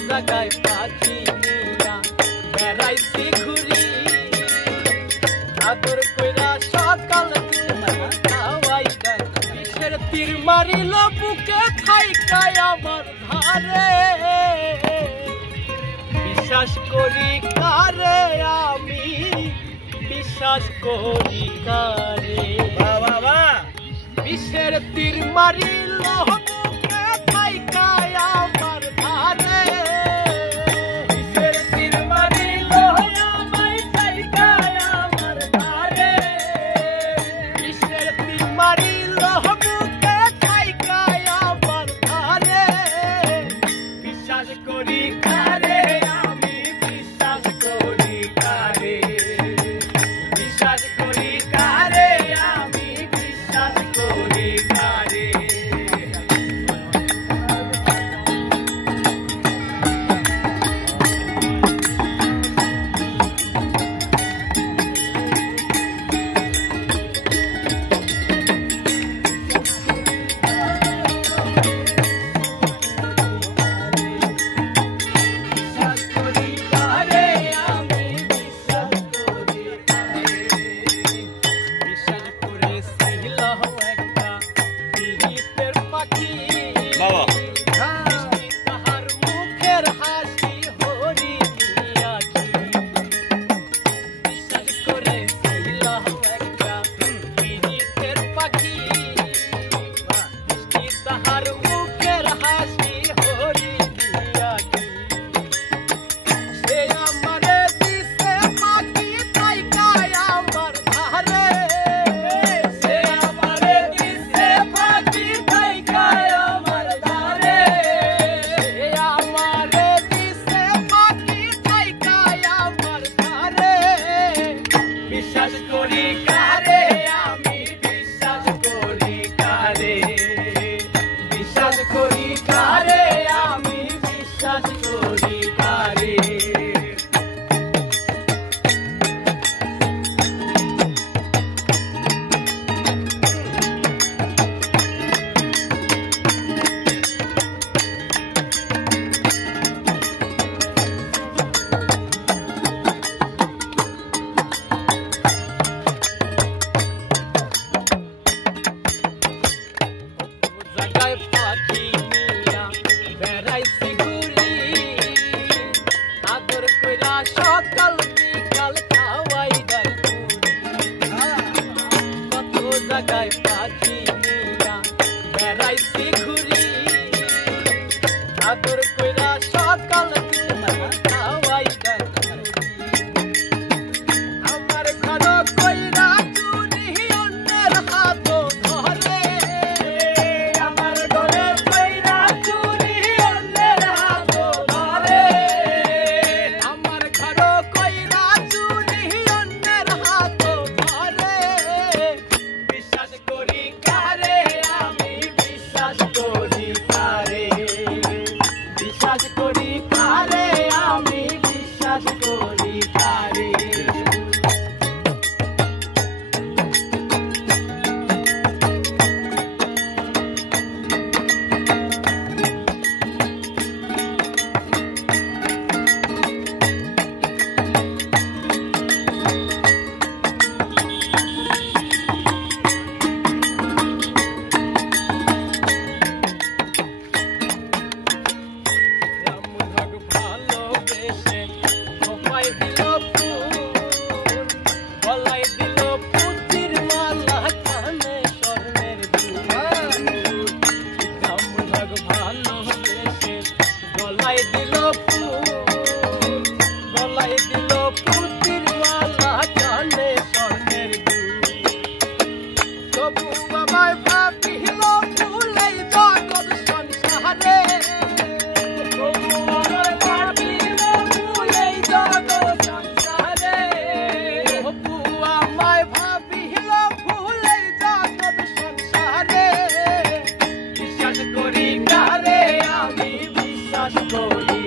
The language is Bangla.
জায়গায় পাখি নিয়া বেড়াইছি ঘুরি আদর কইরা সকাল খাওয়াই দেয় বিষের তীর মারিল বুকে খাইকায় আমার ধারে বিশ্বাস করি কারে আমি বিশ্বাস করি কারে বাবা বিষের তীর মারিল বুকে খাইকায় আমার ধারে বিষের তীর মারিল আমায় খাইকায় আমার ধারে বিষের তীর মারিল বুকে খাইকায় আমার ধারে বিশ্বাস করি কারে আমি বিশ্বাস করি কারে বিশ্বাস করি কারে আমি বিশ্বাস করি কারে বিশ্বাস করি কারে আমি বিশ্বাস করি কারে বিশ্বাস করি কারে আমি বিশ্বাস করি কারে পাখি নিয়া বেড়াইছি ঘুরি আদর কইরা সকাল বিকাল খাওয়াই দেয় কত জায়গায় পাখি নিয়া বেড়াইছি ঘুরি আদর কইরা সকাল বিকাল খাওয়াই দেয় আমার ঘর কইরা চুরি অন্যের হাত ধরে বিশ্বাস করি কারে আমি বিশ্বাস করি কারে বিশ্বাস করি